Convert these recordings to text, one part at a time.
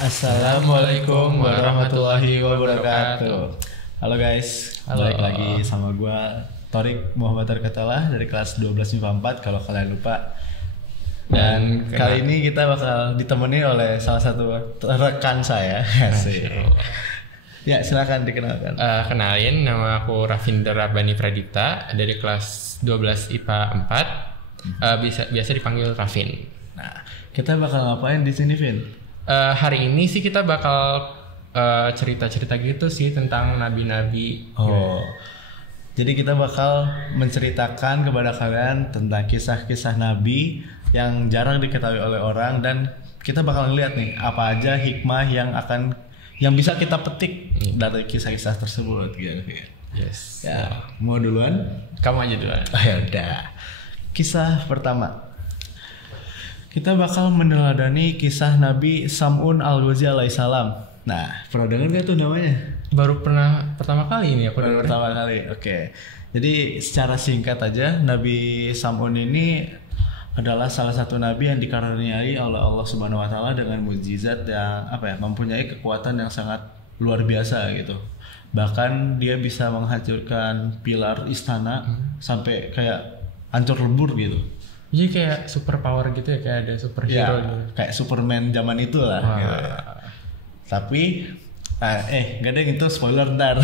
Assalamualaikum warahmatullahi wabarakatuh. Halo guys, balik lagi sama gua Torik Muhammad Arkatalah dari kelas 12 MIPA 4 kalau kalian lupa. Dan kali ini kita bakal ditemani oleh salah satu rekan saya. Ya, silakan dikenalkan. Kenalin, nama aku Raffinder Rabbani Pradipta dari kelas 12 IPA 4. Biasa dipanggil Raffin. Nah, kita bakal ngapain di sini, Vin? Hari ini sih kita bakal cerita-cerita gitu sih tentang nabi-nabi. Jadi kita bakal menceritakan kepada kalian tentang kisah-kisah nabi yang jarang diketahui oleh orang, dan kita bakal ngeliat nih apa aja hikmah yang bisa kita petik dari kisah-kisah tersebut gitu. Yes. Ya, mau duluan? Kamu aja duluan. Ya udah. Kisah pertama. Kita bakal meneladani kisah Nabi Sam'un Al-Ghazi alaihissalam. Nah, pernah dengar gak tuh namanya? Baru pernah pertama kali ini aku dengar. Pertama kali, oke. Jadi secara singkat aja, Nabi Sam'un ini adalah salah satu nabi yang dikaruniai oleh Allah Subhanahu Wa Taala dengan mukjizat yang mempunyai kekuatan yang sangat luar biasa gitu. Bahkan dia bisa menghancurkan pilar istana sampai kayak hancur lebur gitu. Jadi kayak super power gitu ya, kayak ada superhero gitu. Kayak Superman zaman itu lah. Gitu. Tapi gak ada yang itu spoiler ntar.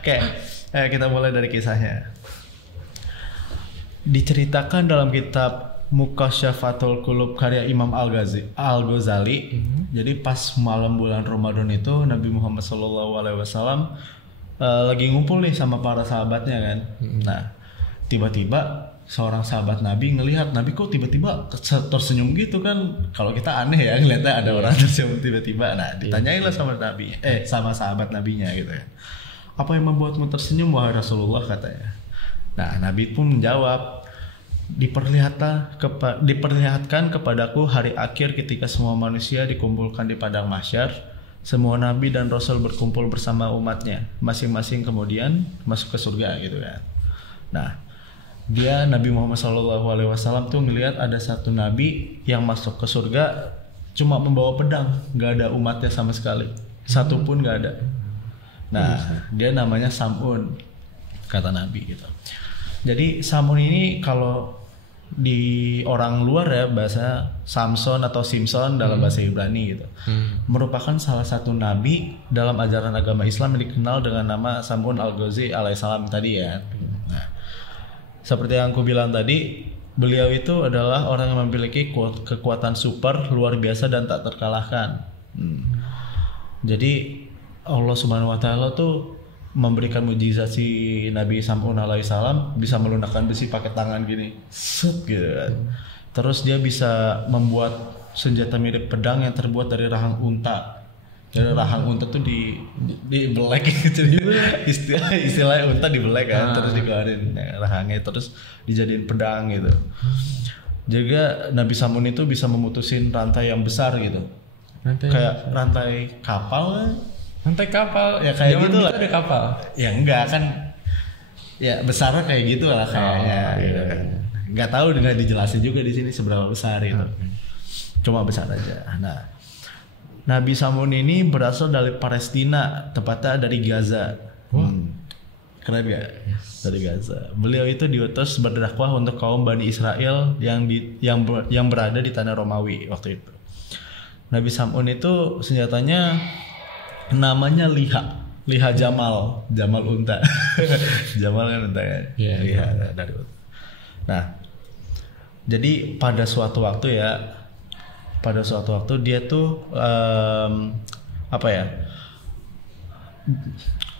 Oke, kita mulai dari kisahnya. Diceritakan dalam kitab Mukasyafatul Qulub karya Imam Al-Ghazali. Jadi pas malam bulan Ramadan itu Nabi Muhammad SAW lagi ngumpul nih sama para sahabatnya kan. Nah, tiba-tiba seorang sahabat Nabi ngelihat Nabi kok tiba-tiba tersenyum gitu kan. Kalau kita aneh ya ngeliatnya ada orang tersenyum tiba-tiba. Nah, ditanyainlah sama Nabi, sama sahabat Nabinya gitu ya. Apa yang membuatmu tersenyum wahai Rasulullah, katanya. Nah, Nabi pun menjawab, diperlihatkan kepadaku hari akhir ketika semua manusia dikumpulkan di padang mahsyar. Semua nabi dan rasul berkumpul bersama umatnya, masing-masing kemudian masuk ke surga gitu kan. Nah, dia Nabi Muhammad SAW tuh ngelihat ada satu nabi yang masuk ke surga cuma membawa pedang, nggak ada umatnya sama sekali, satu pun nggak ada. Nah, dia namanya Sam'un, kata Nabi gitu. Jadi Sam'un ini kalau di orang luar ya bahasa Samson atau Simpson dalam bahasa Ibrani gitu, merupakan salah satu nabi dalam ajaran agama Islam yang dikenal dengan nama Sam'un Al-Ghazi alaihissalam tadi ya. Nah, seperti yang aku bilang tadi, beliau itu adalah orang yang memiliki kekuatan super luar biasa dan tak terkalahkan. Jadi Allah Subhanahu Wa Taala tuh memberikan mukjizat si Nabi Sam'un alaihissalam bisa melunakkan besi pakai tangan gini, set gitu kan. Terus dia bisa membuat senjata mirip pedang yang terbuat dari rahang unta. Jadi rahang unta tuh dibelek gitu. Istilahnya unta dibelek kan, terus dikeluarin rahangnya, terus dijadiin pedang gitu. Juga Nabi Sam'un itu bisa memutusin rantai yang besar gitu. Kayak rantai kapal. Rantai kapal ya kayak gitu lah. Ada kapal. Ya enggak kan. Ya besarnya kayak gitu lah kayaknya gitu kan. Enggak tahu, enggak dijelasin juga di sini seberapa besar itu. Cuma besar aja. Nah, Nabi Sam'un ini berasal dari Palestina, tepatnya dari Gaza. Keren gak? Dari Gaza. Beliau itu diutus berdakwah untuk kaum Bani Israel yang berada di tanah Romawi waktu itu. Nabi Sam'un itu senjatanya namanya liha Jamal unta. Jamal kan unta kan? Liha dari unta. Nah, jadi pada suatu waktu dia tuh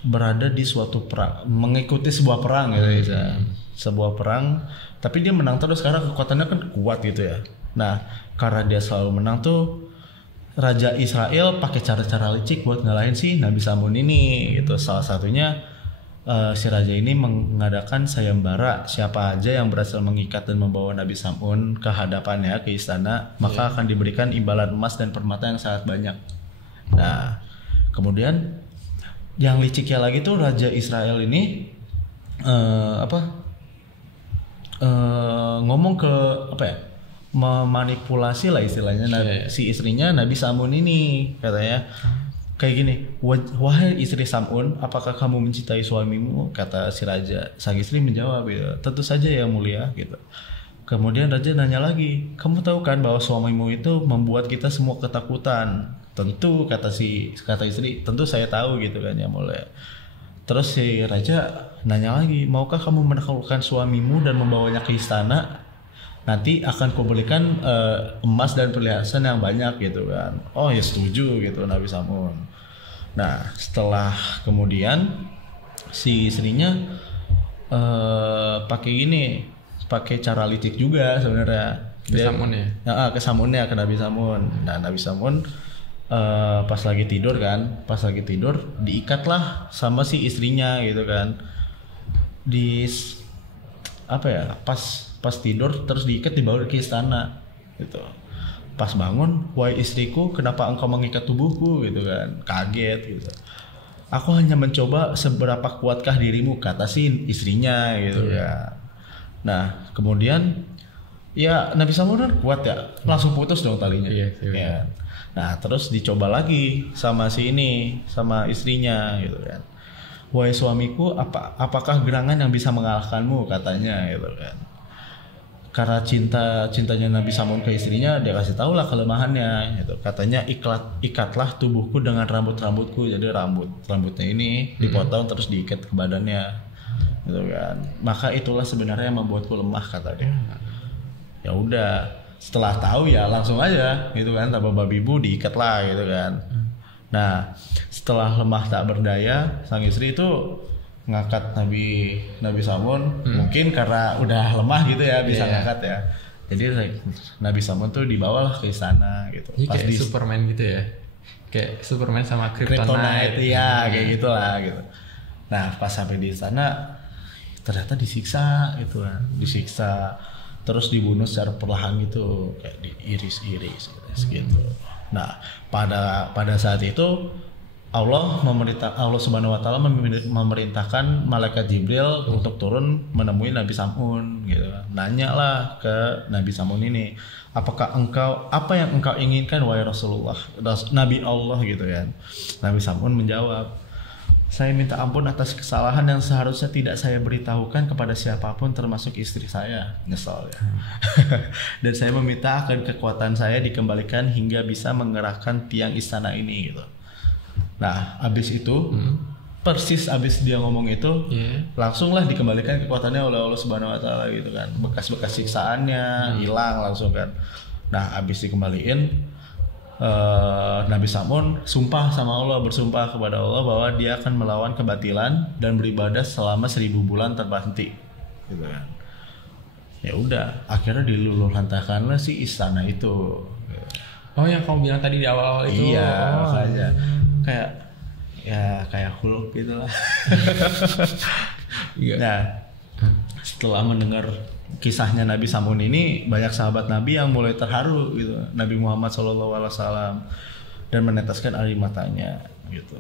berada di suatu perang, mengikuti sebuah perang gitu ya. Sebuah perang, tapi dia menang terus karena kekuatannya kan kuat gitu ya. Nah, karena dia selalu menang tuh, Raja Israel pakai cara-cara licik buat ngalahin si Nabi Sam'un ini gitu. Salah satunya si raja ini mengadakan sayembara, siapa aja yang berhasil mengikat dan membawa Nabi Sam'un ke hadapannya ke istana, maka akan diberikan imbalan emas dan permata yang sangat banyak. Nah, kemudian yang liciknya lagi tuh Raja Israel ini ngomong ke memanipulasi lah istilahnya si istrinya Nabi Samun ini, katanya kayak gini, wahai istri Samun, apakah kamu mencintai suamimu? Kata si raja. Sang istri menjawab, ya, tentu saja ya mulia, gitu. Kemudian raja nanya lagi, kamu tahu kan bahwa suamimu itu membuat kita semua ketakutan? Tentu, kata istri, tentu saya tahu, gitu kan ya mulia. Terus si raja nanya lagi, maukah kamu menaklukkan suamimu dan membawanya ke istana? Nanti akan kuberikan emas dan perhiasan yang banyak, gitu kan. Oh ya setuju, gitu Nabi Samun. Nah setelah kemudian si istrinya pakai cara licik juga sebenarnya. Ke Samunnya, ke Nabi Samun. Nah Nabi Samun pas lagi tidur diikatlah sama si istrinya, gitu kan. Pas tidur terus diikat, dibawa ke istana, gitu. Pas bangun, wahai istriku, kenapa engkau mengikat tubuhku, gitu kan. Kaget, gitu. Aku hanya mencoba seberapa kuatkah dirimu, kata si istrinya, gitu ya. Nah kemudian ya Nabi Samun kan kuat ya, langsung putus dong talinya. Ya. Nah terus dicoba lagi sama istrinya, gitu kan. Wahai suamiku, apakah gerangan yang bisa mengalahkanmu, katanya, gitu kan. Karena cintanya Nabi Samun ke istrinya, dia kasih tahu lah kelemahannya, gitu. Katanya ikatlah tubuhku dengan rambutku. Jadi rambutnya ini dipotong terus diikat ke badannya, gitu kan. Maka itulah sebenarnya yang membuatku lemah, kata dia. Ya udah, setelah tahu ya langsung aja, gitu kan, tanpa babi bu diikat lah, gitu kan. Nah setelah lemah tak berdaya, sang istri itu ngangkat Nabi Samun, mungkin karena udah lemah gitu ya, bisa ngangkat ya. Jadi Nabi Samun tuh dibawalah ke istana, gitu. Jadi pas kayak Superman gitu ya, kayak Superman sama Kryptonite. Iya kayak gitulah, gitu. Nah pas sampai di istana ternyata disiksa, gitu kan. Terus dibunuh secara perlahan gitu, kayak diiris-iris gitu. Nah pada saat itu Allah Subhanahu wa taala memerintahkan malaikat Jibril untuk turun menemui Nabi Samun, gitu. Nanya lah ke Nabi Samun ini, apa yang engkau inginkan wahai Rasulullah, Nabi Allah, gitu kan. Nabi Samun menjawab, saya minta ampun atas kesalahan yang seharusnya tidak saya beritahukan kepada siapapun termasuk istri saya. Nyesel ya. Dan saya meminta agar kekuatan saya dikembalikan hingga bisa mengerahkan tiang istana ini, gitu. Nah, persis abis dia ngomong itu, langsunglah dikembalikan kekuatannya oleh Allah Subhanahu wa taala, gitu kan. Bekas-bekas siksaannya hilang langsung kan. Nah, abis dikembaliin, Nabi Samun bersumpah kepada Allah bahwa dia akan melawan kebatilan dan beribadah selama 1000 bulan tanpa henti, gitu kan. Ya udah, akhirnya diluluhlantahkanlah si istana itu. Oh, yang kamu bilang tadi di awal-awal itu. Iya, makanya kayak Hulk gitu lah. Nah, setelah mendengar kisahnya Nabi Samun ini, banyak sahabat Nabi yang mulai terharu, gitu. Nabi Muhammad SAW, dan meneteskan air matanya, gitu.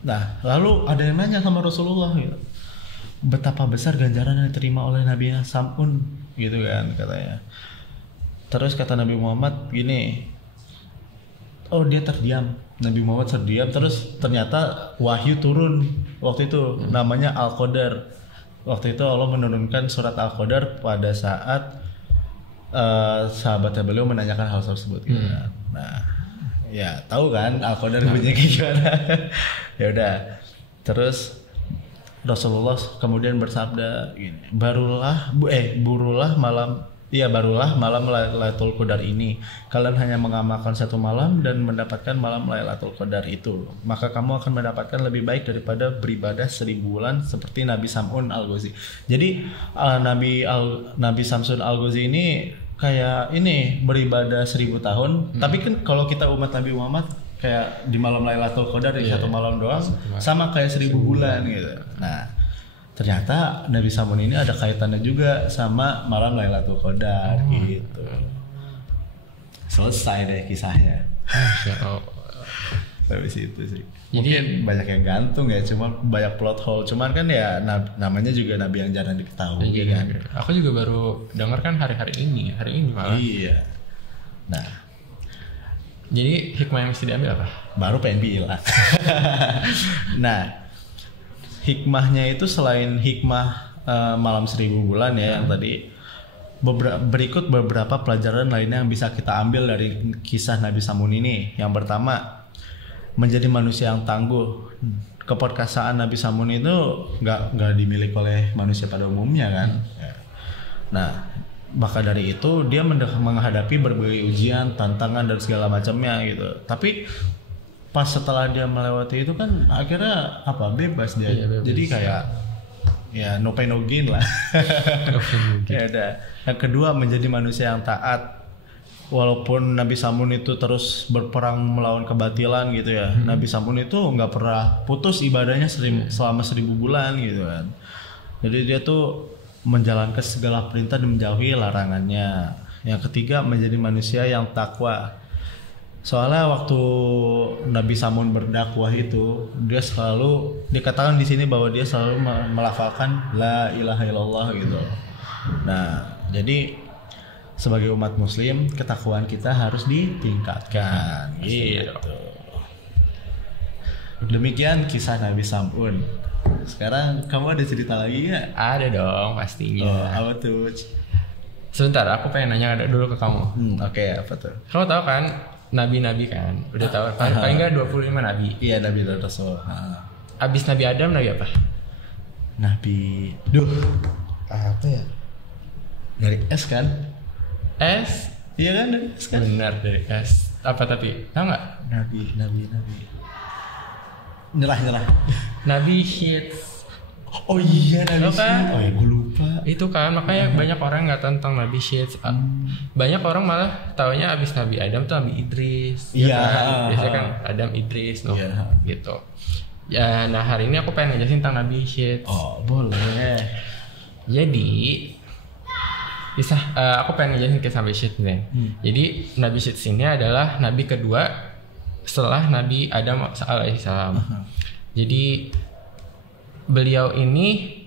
Nah, lalu ada yang nanya sama Rasulullah, gitu, betapa besar ganjaran yang diterima oleh Nabi Samun, gitu kan, katanya. Terus kata Nabi Muhammad gini, oh dia terdiam. Nabi Muhammad terdiam, terus ternyata wahyu turun waktu itu, namanya Al-Qadar. Waktu itu Allah menurunkan surat Al-Qadar pada saat sahabatnya beliau menanyakan hal tersebut, gitu. Nah, ya tahu kan Al-Qadar bunyinya kayak gimana. Ya udah. Terus Rasulullah kemudian bersabda gini, barulah malam Lailatul Qadar ini. Kalian hanya mengamalkan satu malam dan mendapatkan malam Lailatul Qadar itu, maka kamu akan mendapatkan lebih baik daripada beribadah 1000 bulan seperti Nabi Sam'un Al-Ghazi. Jadi Nabi Samsun Al-Ghazi ini kayak ini beribadah 1000 tahun. Tapi kan kalau kita umat Nabi Muhammad kayak di malam Lailatul Qadar di satu malam doang, sama kayak 1000 bulan gitu. Nah, ternyata Nabi Samun ini ada kaitannya juga sama malam Lailatul Qadar, gitu. Selesai deh kisahnya. Tapi situ sih. Mungkin banyak yang gantung ya, cuma banyak plot hole. Cuman kan ya namanya juga nabi yang jarang diketahui kan. Aku juga baru dengar kan hari ini malah. Iya. Nah, Jadi hikmah yang mesti diambil apa? baru pengen bilang. Nah, hikmahnya itu selain hikmah malam 1000 bulan ya yang tadi, berikut beberapa pelajaran lainnya yang bisa kita ambil dari kisah Nabi Samun ini. Yang pertama, menjadi manusia yang tangguh. Keperkasaan Nabi Samun itu nggak dimiliki oleh manusia pada umumnya kan. Nah, maka dari itu dia menghadapi berbagai ujian, tantangan dan segala macamnya gitu. Tapi pas setelah dia melewati itu kan akhirnya bebas dia. Iya, bebas. Jadi kayak ya no pain no gain lah. Ya ada. Yang kedua, menjadi manusia yang taat. Walaupun Nabi Samun itu terus berperang melawan kebatilan gitu ya, Nabi Samun itu nggak pernah putus ibadahnya selama 1000 bulan gitu kan. Jadi dia tuh menjalankan segala perintah dan menjauhi larangannya. Yang ketiga, menjadi manusia yang takwa. Soalnya waktu Nabi Samun berdakwah itu, dia selalu dikatakan di sini bahwa dia selalu melafalkan la ilaha illallah gitu. Nah, jadi sebagai umat muslim, ketakwaan kita harus ditingkatkan gitu. Demikian kisah Nabi Samun. Sekarang kamu ada cerita lagi nggak? Ada dong pastinya. Oh, apa tuh? Sebentar, aku pengen nanya dulu ke kamu. Oke, apa tuh? Kamu tahu kan nabi-nabi kan? Udah tahu paling nggak 25 nabi. Iya, Nabi dan Rasul. Abis Nabi Adam nabi apa? Nabi, apa ya? Dari S kan? S. Iya kan, dari S kan? Benar, dari S. Apa tapi? Tahu nggak? Nabi. Nyerah. Nabi Syeds. Oh iya, Nabi Apa? Syed. Oh ya, gue lupa. Itu kan makanya banyak orang nggak tahu tentang Nabi Syeds. Banyak orang malah taunya abis Nabi Adam tuh Nabi Idris. Iya. Kan? Biasanya kan Adam, Idris, Nuh, Iya. gitu. Ya, nah hari ini aku pengen ngejelasin tentang Nabi Syeds. Oh, boleh. Jadi aku pengen ngejelasin kisah Nabi Syeds nih. Jadi Nabi Syeds ini adalah nabi kedua setelah Nabi Adam alaihissalam. Jadi beliau ini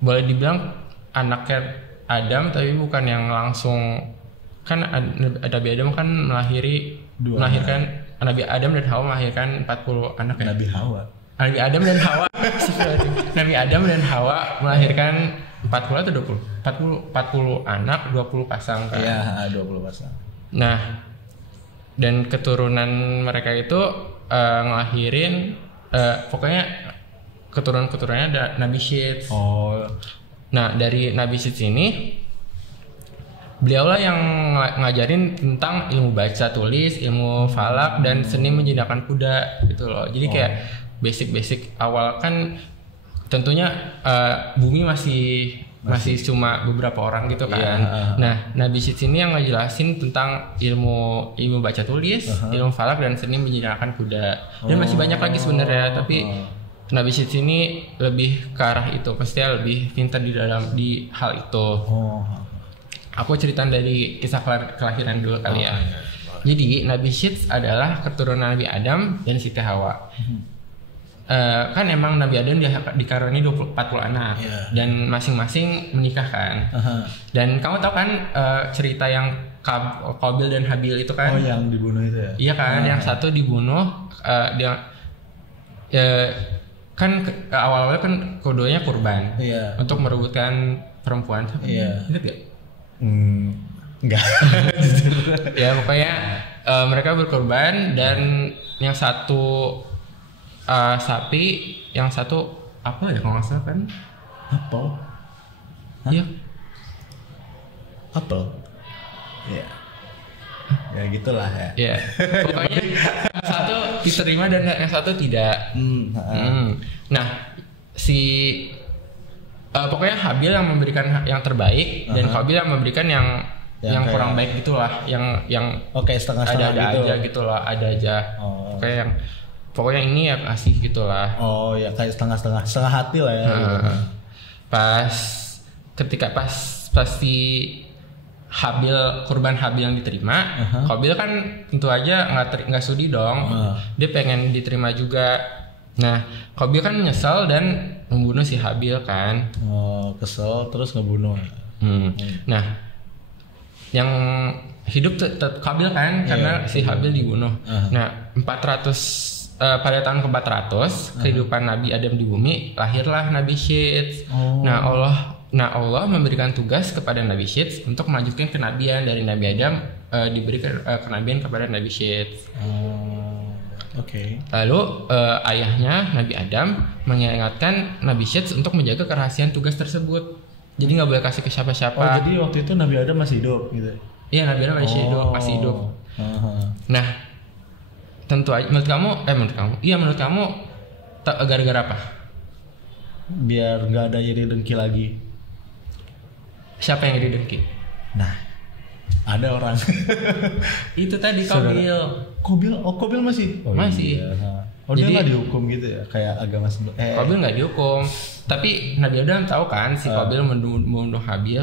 boleh dibilang anaknya Adam, tapi bukan yang langsung, kan Nabi Adam kan melahirkan Nabi Adam dan Hawa melahirkan 40 anak ya. Nabi Hawa. Nabi Adam dan Hawa Nabi Adam dan Hawa melahirkan 40 atau 20? 40 anak, 20 pasang kan. Iya, 20 pasang. Nah, dan keturunan mereka itu ngelahirin pokoknya keturunan-keturunannya ada Nabi Syeds. Oh. Nah, dari Nabi Syeds ini beliaulah yang ngajarin tentang ilmu baca tulis, ilmu falak dan seni menjinakkan kuda gitu loh. Jadi kayak basic awal kan tentunya bumi masih cuma beberapa orang gitu kan. Iya. Nah, Nabi Syeds ini yang ngejelasin tentang ilmu baca tulis, ilmu falak dan seni menjinakkan kuda. Dan masih banyak lagi sebenarnya, tapi Nabi Syeds ini lebih ke arah itu, pastinya lebih pintar di hal itu. Aku cerita dari kisah kelahiran dulu kali ya. Jadi Nabi Syeds adalah keturunan Nabi Adam dan Siti Hawa. Kan emang Nabi Adam dikaruniai 40 anak dan masing-masing menikah kan. Dan kamu tahu kan cerita yang Qabil dan Habil itu kan? Oh, yang dibunuh itu ya? Iya kan, yang satu dibunuh kan awal-awalnya kan kodonya kurban untuk merebutkan perempuan. Ingat gak? Enggak. Ya pokoknya mereka berkorban dan yang satu sapi, yang satu apa ya kalau nggak salah kan? Apel. Iya. Apel. Ya. Ya gitulah ya. Iya. Pokoknya yang satu diterima dan yang satu tidak. Nah, pokoknya Habil yang memberikan yang terbaik dan Qabil yang memberikan yang kurang baik gitulah, yang Oke, setengah-setengah ada gitu. aja gitulah, ada aja. Pokoknya ini ya kasih gitulah. Oh ya, kayak setengah hati lah ya. Ketika si kurban Habil yang diterima, Qabil kan tentu aja nggak sudi dong. Dia pengen diterima juga. Nah, Qabil kan nyesel dan membunuh si Habil kan. Kesel terus ngebunuh. Nah, yang hidup Qabil kan karena si Habil dibunuh. Nah, 400 pada tahun ke-400 kehidupan Nabi Adam di bumi, lahirlah Nabi Syeds. Nah, Allah memberikan tugas kepada Nabi Syeds untuk melanjutkan kenabian dari Nabi Adam, diberikan kenabian kepada Nabi Syeds. Oke. Lalu ayahnya Nabi Adam mengingatkan Nabi Syeds untuk menjaga kerahasiaan tugas tersebut. Jadi nggak boleh kasih ke siapa-siapa. Jadi waktu itu Nabi Adam masih hidup gitu. Iya, Nabi Adam masih hidup. Nah, tentu aja menurut kamu gara-gara apa? Biar nggak ada iri dengki lagi. Siapa yang iri dengki? Nah, ada orang. Itu tadi Qabil. Qabil masih? Masih. Iya. Dia nggak dihukum gitu ya, kayak agama Qabil nggak dihukum, tapi Nabi Adam tahu kan si Qabil membunuh Habil.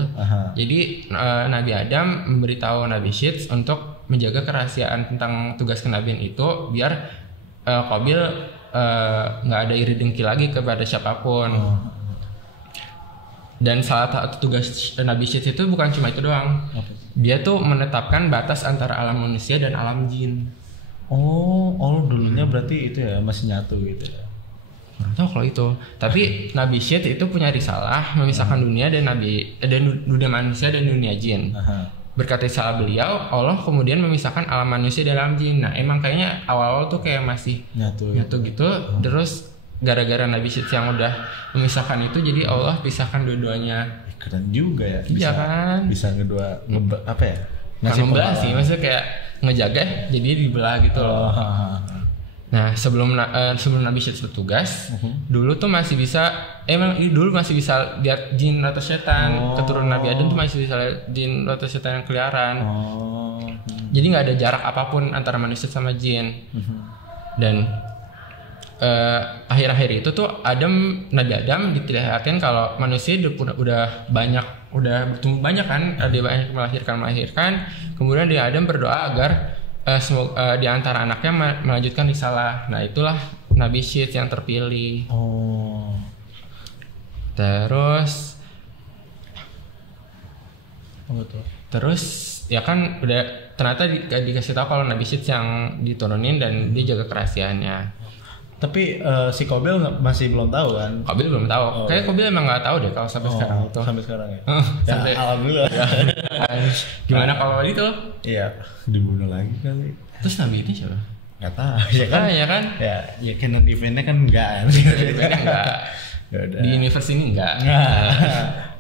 Jadi Nabi Adam memberitahu Nabi Syeds untuk menjaga kerahasiaan tentang tugas kenabian itu, biar Qabil nggak ada iri dengki lagi kepada siapapun. Dan salah satu tugas Nabi Syeds itu bukan cuma itu doang. Dia tuh menetapkan batas antara alam manusia dan alam jin. Dulunya berarti itu ya masih nyatu gitu ya. Nggak tahu kalau itu. Tapi Nabi Syeds itu punya risalah memisahkan dunia dan dunia manusia dan dunia jin. Berkat risalah beliau, Allah kemudian memisahkan alam manusia dan alam jin. Nah, emang kayaknya awal-awal tuh kayak masih nyatu gitu. Terus gara-gara Nabi Syeds yang udah memisahkan itu, jadi Allah pisahkan dua-duanya. Keren juga ya. Iya kan? Bisa kedua apa ya? Ngasih membelah sih, maksudnya kayak ngejaga jadi dibelah gitu loh. Nah, sebelum Nabi Syeds bertugas, dulu tuh masih bisa dulu masih bisa lihat jin atau setan. Keturunan Nabi Adam tuh masih bisa lihat jin atau setan yang keliaran. Jadi nggak ada jarak apapun antara manusia sama jin. Dan akhir-akhir itu tuh Nabi Adam diperlihatkan kalau manusia udah bertumbuh banyak kan, dia banyak melahirkan. Kemudian dia Adam berdoa agar semoga di antara anaknya melanjutkan risalah. Nah, itulah Nabi Syeds yang terpilih. Terus ya kan udah ternyata dikasih tahu kalau Nabi Syeds yang diturunin dan dia jaga kerahasiaannya. Tapi si Qabil masih belum tahu kan? Qabil belum tahu. Kayak Qabil emang nggak tahu deh kalau sampai sekarang itu. Sampai sekarang ya. Sampai alhamdulillah. Gimana kalau itu? Iya, dibunuh lagi kali. Terus Nabi itu siapa? Nggak tahu. Ya kan? Ya canon eventnya kan enggak. Eventnya enggak. Di universe ini enggak.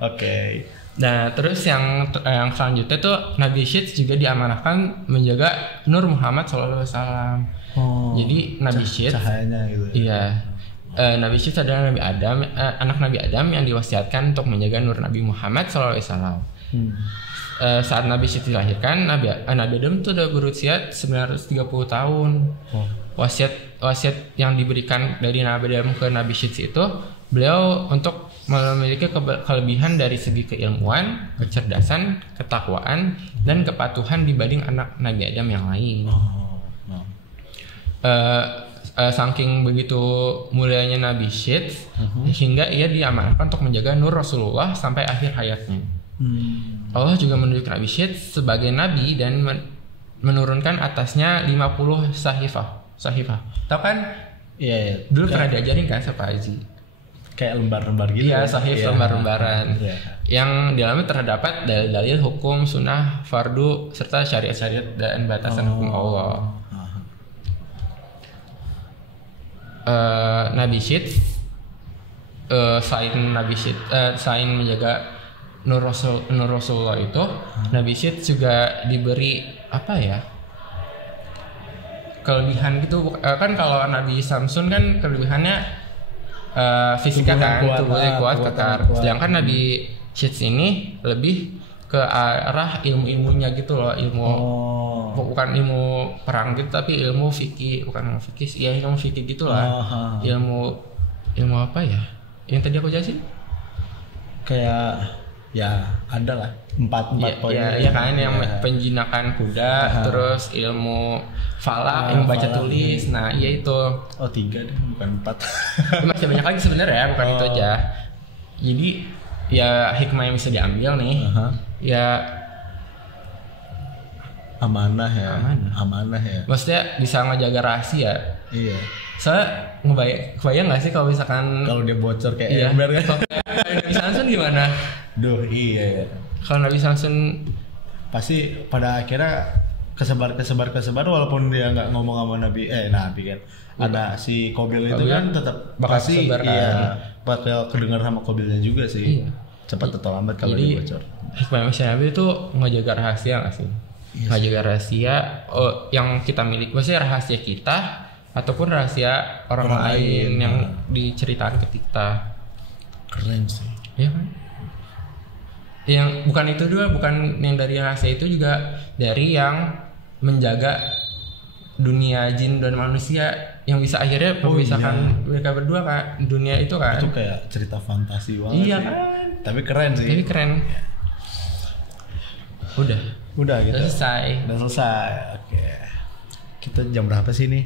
Oke. Nah, terus yang selanjutnya tuh Nabi Syeds juga diamanahkan menjaga Nur Muhammad SAW. Jadi Nabi Syeds cahayanya gitu. Iya. Nabi Syeds adalah anak Nabi Adam yang diwasiatkan untuk menjaga nur Nabi Muhammad SAW. Saat Nabi Syeds dilahirkan, Nabi Adam tuh udah berusia 930 tahun. Wasiat yang diberikan dari Nabi Adam ke Nabi Syeds itu, beliau untuk memiliki kelebihan dari segi keilmuan, kecerdasan, ketakwaan, dan kepatuhan dibanding anak Nabi Adam yang lain. Saking begitu mulianya Nabi Syeds, hingga ia diamanahkan untuk menjaga nur Rasulullah sampai akhir hayatnya. Allah juga menunjuk Nabi Syeds sebagai nabi dan menurunkan atasnya 50 sahifah. Tahu kan? Iya. Dulu pernah diajarin kan sama Haji? Kayak lembar-lembar gitu. Iya, sahif lembar-lembaran. Yang di dalamnya terdapat dalil-dalil hukum, sunnah, fardu, serta syariat-syariat dan batasan hukum Allah. Nabi Syeds selain menjaga nur Rasulullah itu, Nabi Syeds juga diberi apa ya, kelebihan gitu kan. Kalau Nabi Samsun kan kelebihannya fisika kan, tubuhnya kuat, kekar. Sedangkan Nabi Syeds ini lebih ke arah ilmu-ilmunya gitu loh, bukan ilmu perang gitu, tapi ilmu fikih, bukan ilmu fikih, ya ilmu fikih gitulah. Ilmu apa ya? Yang tadi aku jelasin? Kayak ya ada lah 4 poin. Ya kan, yang penjinakan kuda, terus ilmu falak, ilmu baca tulis. Nah, iya itu. 3 deh, bukan 4. Masih banyak lagi sebenarnya, bukan itu aja. Jadi ya hikmah yang bisa diambil nih. Ya Amanah ya. Maksudnya bisa ngejaga rahasia. Iya. Soalnya kebayang nggak sih kalau misalkan Kalau dia bocor kayak ember kan. Kalau Nabi Samsun gimana? Duh, iya ya. Kalau Nabi Samsun Pasti pada akhirnya kesebar walaupun dia nggak ngomong sama Nabi kan. Ada si Qabil itu kan tetap bakal pasti kesebar kan. iya bakal kedengar sama Qabilnya juga sih. Iya. Cepat atau lambat kalau Jadi, dia bocor. hikmah manusia Nabi itu ngejaga rahasia nggak sih? Ngejaga rahasia yang kita miliki, maksudnya rahasia kita ataupun rahasia orang lain yang diceritakan ke kita. Keren sih. Iya kan? Yang bukan itu doang, bukan yang dari rahasia itu juga dari yang menjaga dunia jin dan manusia yang bisa akhirnya memisahkan mereka berdua kan dunia itu kan. Itu kayak cerita fantasi banget. Iya sih. kan? Tapi keren sih. Tapi keren. Udah gitu. Udah selesai. Oke. Kita jam berapa sih nih?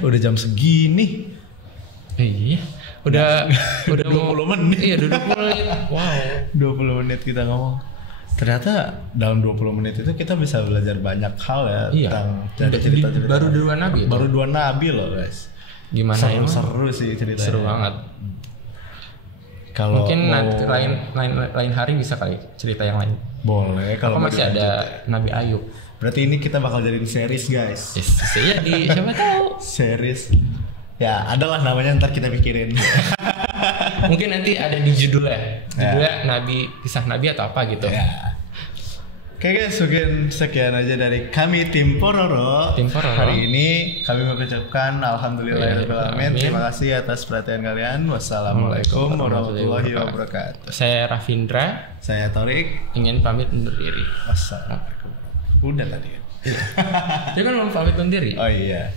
Udah jam segini. Iya. Udah 20 menit. Iya, 20 menit. Wow. 20 menit kita ngomong. Ternyata dalam 20 menit itu kita bisa belajar banyak hal ya tentang cerita-cerita. Baru dua nabi. Baru 2 nabi loh, guys. Gimana ya? Seru sih ceritanya. Seru banget. Kalau mungkin nanti lain hari bisa kali cerita yang lain. Boleh kalau masih ada Nabi Ayub. Berarti ini kita bakal jadiin series, guys. Iya, siapa tahu. Series. Ya, adalah namanya ntar kita pikirin. Mungkin nanti ada di judulnya. Nabi, kisah Nabi atau apa gitu. Ya. Oke guys, mungkin sekian aja dari kami tim Pororo. Hari ini kami mengucapkan alhamdulillahirobbilalamin. Terima kasih atas perhatian kalian. Wassalamualaikum warahmatullahi wabarakatuh. Saya Rafindra. Saya Torik. Ingin pamit undur diri. Wassalamualaikum. Udah tadi. Dia kan mau pamit undur diri. Oh iya.